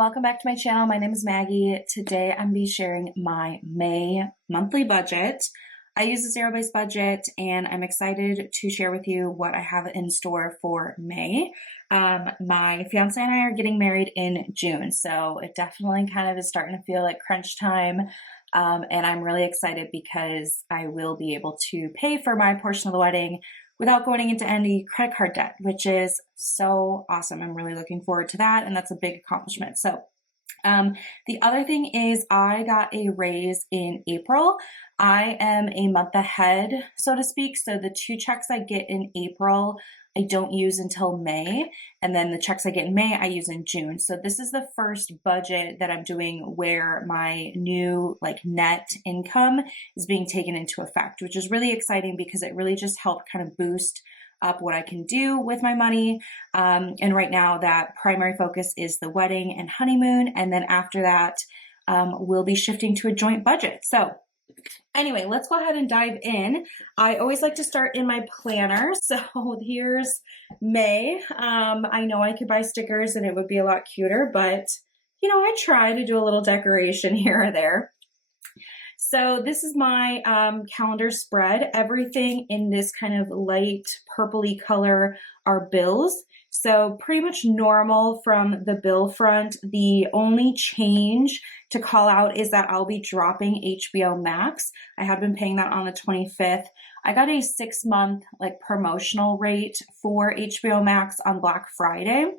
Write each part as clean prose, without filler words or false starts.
welcome back to my channel. My name is Maggie. Today I'm going to be sharing my May monthly budget. I use a zero-based budget and I'm excited to share with you what I have in store for May. My fiance and I are getting married in June, so it definitely kind of is starting to feel like crunch time. And I'm really excited because I will be able to pay for my portion of the wedding without going into any credit card debt, which is so awesome. I'm really looking forward to that, and that's a big accomplishment. So the other thing is I got a raise in April. I am a month ahead, so to speak. So the two checks I get in April, I don't use until May. And then the checks I get in May, I use in June. So this is the first budget that I'm doing where my new net income is being taken into effect, which is really exciting because it really just helped kind of boost up what I can do with my money. And right now that primary focus is the wedding and honeymoon. And then after that, we'll be shifting to a joint budget. So anyway, let's go ahead and dive in. I always like to start in my planner. So here's May. I know I could buy stickers and it would be a lot cuter, but I try to do a little decoration here or there. So this is my calendar spread. Everything in this kind of light purpley color are bills. So pretty much normal from the bill front. The only change to call out is that I'll be dropping HBO Max. I have been paying that on the 25th. I got a 6-month promotional rate for HBO Max on Black Friday.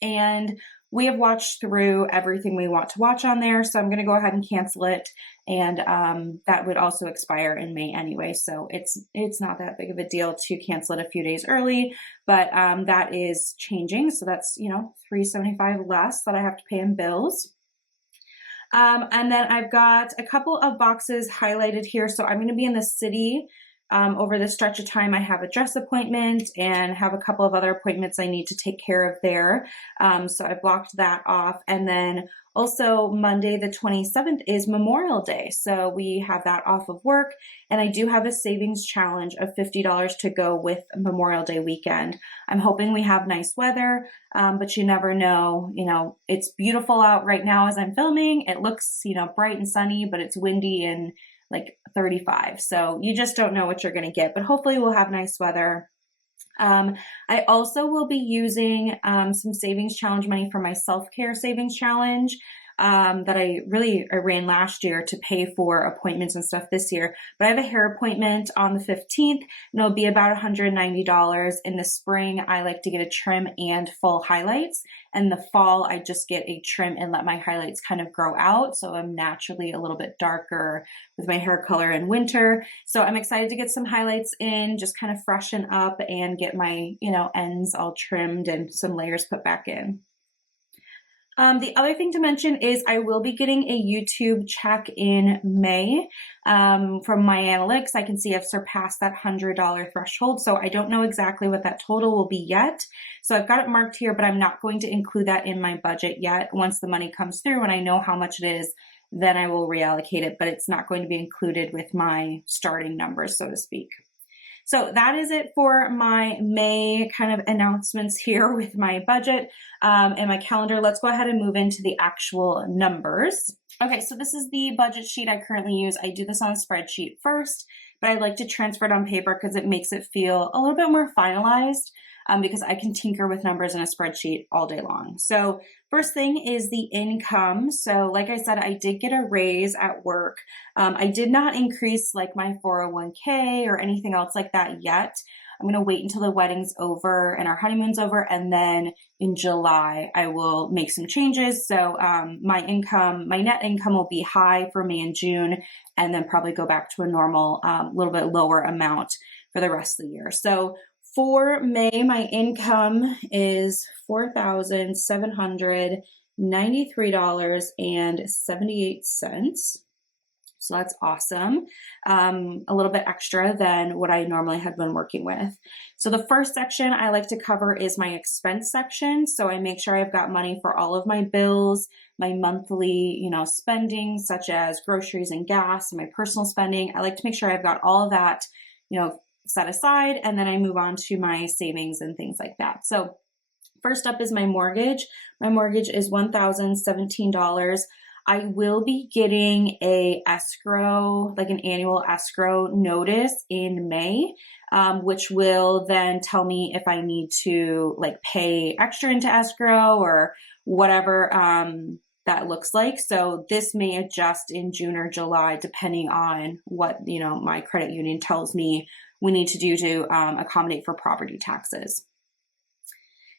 And we have watched through everything we want to watch on there. So I'm going to go ahead and cancel it. And that would also expire in May anyway. So it's not that big of a deal to cancel it a few days early, but that is changing. So that's, $375 less that I have to pay in bills. And then I've got a couple of boxes highlighted here. So I'm going to be in the city over this stretch of time. I have a dress appointment and have a couple of other appointments I need to take care of there. So I blocked that off. And then also Monday, the 27th is Memorial Day. So we have that off of work. And I do have a savings challenge of $50 to go with Memorial Day weekend. I'm hoping we have nice weather, but you never know. It's beautiful out right now as I'm filming. It looks, bright and sunny, but it's windy and 35. So you just don't know what you're going to get, but hopefully we'll have nice weather. I also will be using some savings challenge money for my self-care savings challenge that I ran last year to pay for appointments and stuff this year. But I have a hair appointment on the 15th and it'll be about $190. In the spring, I like to get a trim and full highlights. And the fall, I just get a trim and let my highlights kind of grow out. So I'm naturally a little bit darker with my hair color in winter. So I'm excited to get some highlights in, just kind of freshen up and get my, ends all trimmed and some layers put back in. The other thing to mention is I will be getting a YouTube check in May. From my analytics, I can see I've surpassed that $100 threshold. So I don't know exactly what that total will be yet. So I've got it marked here, but I'm not going to include that in my budget yet. Once the money comes through and I know how much it is, then I will reallocate it, but it's not going to be included with my starting numbers, so to speak. So that is it for my May kind of announcements here with my budget and my calendar. Let's go ahead and move into the actual numbers. Okay, so this is the budget sheet I currently use. I do this on a spreadsheet first, but I like to transfer it on paper because it makes it feel a little bit more finalized. Because I can tinker with numbers in a spreadsheet all day long. So first thing is the income. So like I said, I did get a raise at work. I did not increase my 401k or anything else like that yet. I'm going to wait until the wedding's over and our honeymoon's over. And then in July, I will make some changes. So my net income will be high for May and June, and then probably go back to a normal, little bit lower amount for the rest of the year. So for May, my income is $4,793.78. So that's awesome. A little bit extra than what I normally had been working with. So the first section I like to cover is my expense section. So I make sure I've got money for all of my bills, my monthly, spending, such as groceries and gas, and my personal spending. I like to make sure I've got all of that, set aside, and then I move on to my savings and things like that. So First up is my mortgage. My mortgage is $1,017. I will be getting a escrow, like an annual escrow notice in May, which will then tell me if I need to like pay extra into escrow or whatever that looks like. So this may adjust in June or July, depending on what, my credit union tells me we need to do to accommodate for property taxes.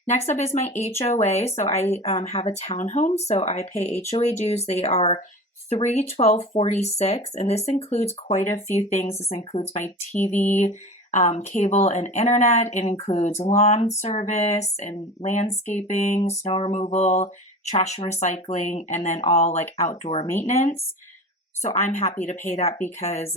Next up is my HOA. So I have a townhome, so I pay HOA dues. They are $312.46, and this includes quite a few things. This includes my TV, cable and internet. It includes lawn service and landscaping, snow removal, trash and recycling, and then all like outdoor maintenance. So I'm happy to pay that because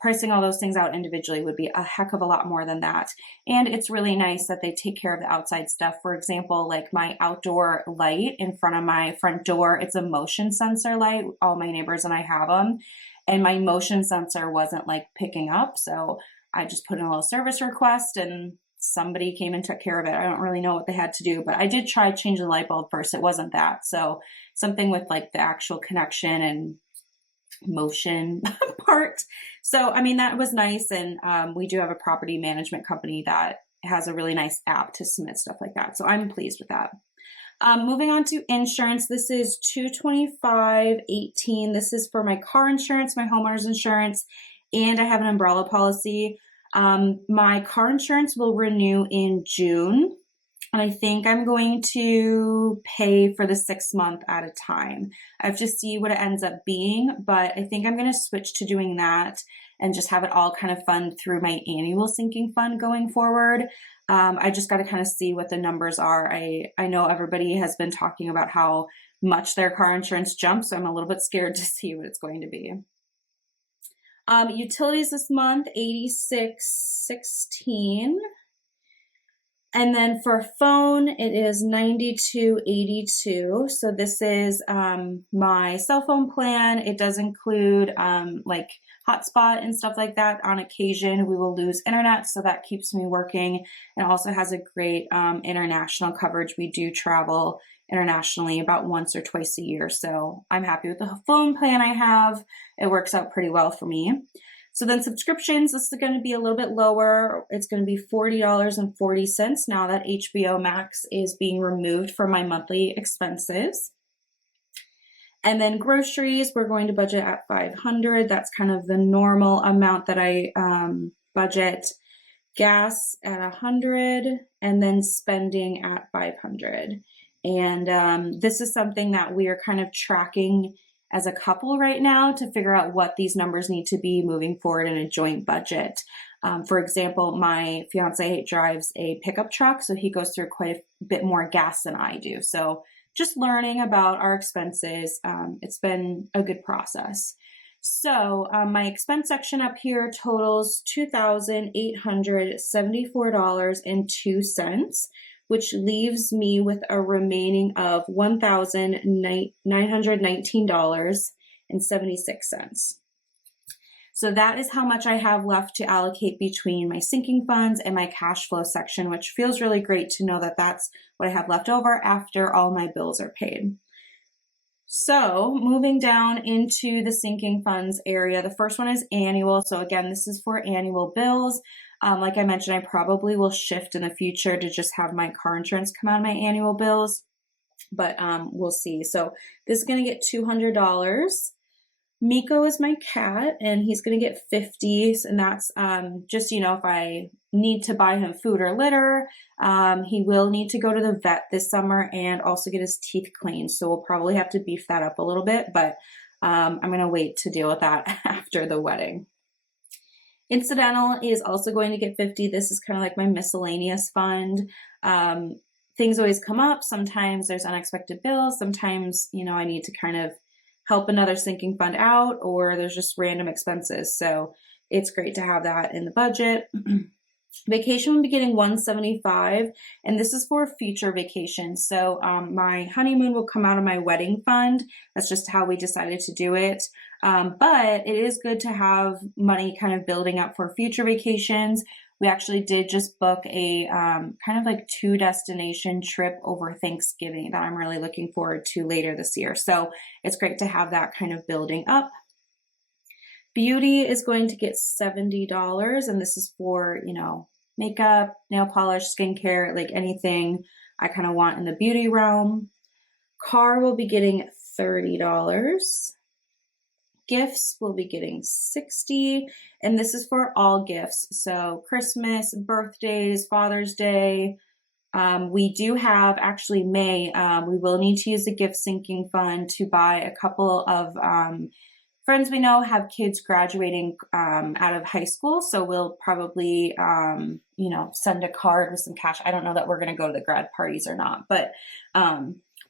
pricing all those things out individually would be a heck of a lot more than that. And it's really nice that they take care of the outside stuff. For example, like my outdoor light in front of my front door, it's a motion sensor light. All my neighbors and I have them. And my motion sensor wasn't like picking up. So I just put in a little service request and somebody came and took care of it. I don't really know what they had to do, but I did try changing the light bulb first. It wasn't that. So something with like the actual connection and motion part. So, I mean, that was nice. And we do have a property management company that has a really nice app to submit stuff like that. So I'm pleased with that. Moving on to insurance. This is $225.18. This is for my car insurance, my homeowner's insurance, and I have an umbrella policy. My car insurance will renew in June. And I think I'm going to pay for the 6 month at a time. I have to see what it ends up being, but I think I'm going to switch to doing that and just have it all kind of fund through my annual sinking fund going forward. I just got to kind of see what the numbers are. I know everybody has been talking about how much their car insurance jumps, so I'm a little bit scared to see what it's going to be. Utilities this month, $86.16. And then for phone, it is $92.82. So this is my cell phone plan. It does include like hotspot and stuff like that. On occasion, we will lose internet, so that keeps me working. And also has a great international coverage. We do travel internationally about once or twice a year. So I'm happy with the phone plan I have. It works out pretty well for me. So then subscriptions, this is going to be a little bit lower. It's going to be $40.40 now that HBO Max is being removed from my monthly expenses. And then groceries, we're going to budget at $500. That's kind of the normal amount that I budget. Gas at $100, and then spending at $500. And this is something that we are kind of tracking as a couple right now to figure out what these numbers need to be moving forward in a joint budget. For example, my fiance drives a pickup truck, so he goes through quite a bit more gas than I do. So just learning about our expenses, it's been a good process. So my expense section up here totals $2,874.02, which leaves me with a remaining of $1,919.76. So that is how much I have left to allocate between my sinking funds and my cash flow section, which feels really great to know that that's what I have left over after all my bills are paid. So moving down into the sinking funds area, the first one is annual. So again, this is for annual bills. Like I mentioned, I probably will shift in the future to just have my car insurance come out of my annual bills, but we'll see. So this is going to get $200. Miko is my cat, and he's going to get $50, and that's just, if I need to buy him food or litter. He will need to go to the vet this summer and also get his teeth cleaned, so we'll probably have to beef that up a little bit, but I'm going to wait to deal with that after the wedding. Incidental is also going to get $50. This is kind of like my miscellaneous fund. Things always come up. Sometimes there's unexpected bills. Sometimes, I need to kind of help another sinking fund out, or there's just random expenses. So it's great to have that in the budget. Vacation will be getting $175, and this is for future vacations. So my honeymoon will come out of my wedding fund. That's just how we decided to do it. But it is good to have money kind of building up for future vacations. We actually did just book a kind of like 2-destination trip over Thanksgiving that I'm really looking forward to later this year. So it's great to have that kind of building up. Beauty is going to get $70, and this is for, makeup, nail polish, skincare, like anything I kind of want in the beauty realm. Car will be getting $30. Gifts will be getting $60, and this is for all gifts. So Christmas, birthdays, Father's Day. We do have actually May. We will need to use the gift sinking fund to buy a couple of friends we know have kids graduating out of high school. So we'll probably, send a card with some cash. I don't know that we're going to go to the grad parties or not, but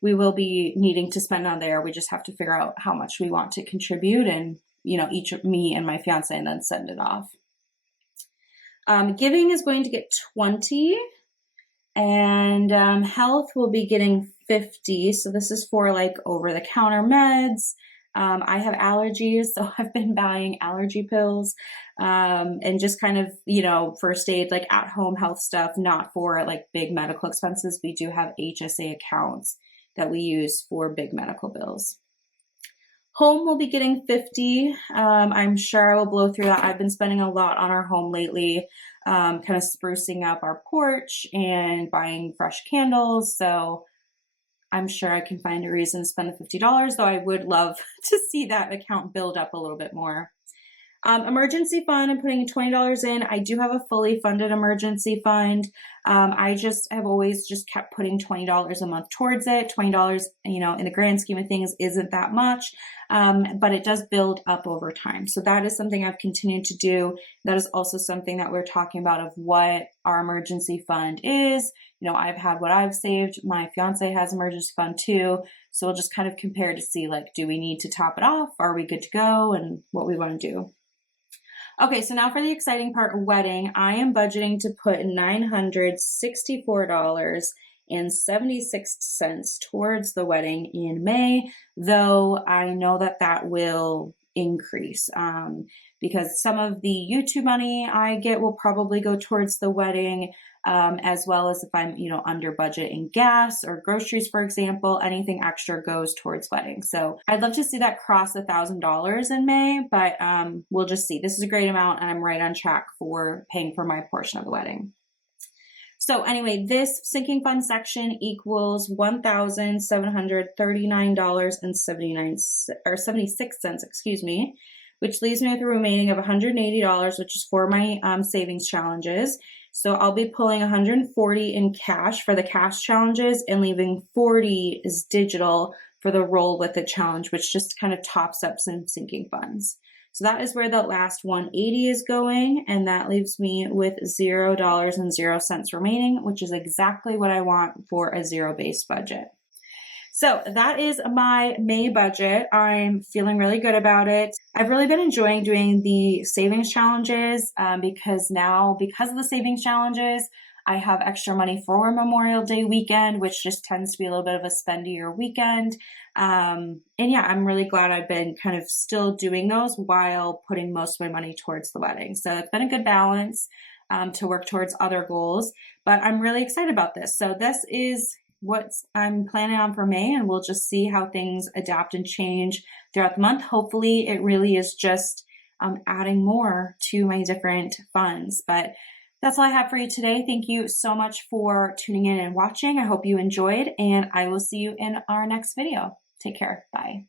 we will be needing to spend on there. We just have to figure out how much we want to contribute and, each of me and my fiance, and then send it off. Giving is going to get 20, and health will be getting 50. So this is for like over-the-counter meds. I have allergies, so I've been buying allergy pills, and just kind of, first aid, like at home health stuff, not for like big medical expenses. We do have HSA accounts that we use for big medical bills. Home will be getting 50. I'm sure I will blow through that. I've been spending a lot on our home lately, kind of sprucing up our porch and buying fresh candles. So I'm sure I can find a reason to spend the $50, though I would love to see that account build up a little bit more. Emergency fund, I'm putting $20 in. I do have a fully funded emergency fund. I just have always just kept putting $20 a month towards it. $20, in the grand scheme of things isn't that much, but it does build up over time. So that is something I've continued to do. That is also something that we're talking about of what our emergency fund is. I've had what I've saved. My fiance has emergency fund too. So we'll just kind of compare to see, like, do we need to top it off? Are we good to go? And what we want to do. Okay, so now for the exciting part, wedding. I am budgeting to put $964.76 towards the wedding in May, though I know that will increase because some of the YouTube money I get will probably go towards the wedding, as well as if I'm, under budget in gas or groceries, for example, anything extra goes towards wedding. So I'd love to see that cross $1,000 in May, but we'll just see. This is a great amount, and I'm right on track for paying for my portion of the wedding. So anyway, this sinking fund section equals $1,739.76, which leaves me with a remaining of $180, which is for my savings challenges. So I'll be pulling $140 in cash for the cash challenges and leaving $40 is digital for the roll with it challenge, which just kind of tops up some sinking funds. So that is where the last 180 is going, and that leaves me with $0.00 remaining, which is exactly what I want for a zero-based budget. So that is my May budget. I'm feeling really good about it. I've really been enjoying doing the savings challenges because of the savings challenges, I have extra money for Memorial Day weekend, which just tends to be a little bit of a spendier weekend. And yeah, I'm really glad I've been kind of still doing those while putting most of my money towards the wedding. So it's been a good balance to work towards other goals, but I'm really excited about this. So this is what I'm planning on for May, and we'll just see how things adapt and change throughout the month. Hopefully it really is just adding more to my different funds, but that's all I have for you today. Thank you so much for tuning in and watching. I hope you enjoyed, and I will see you in our next video. Take care. Bye.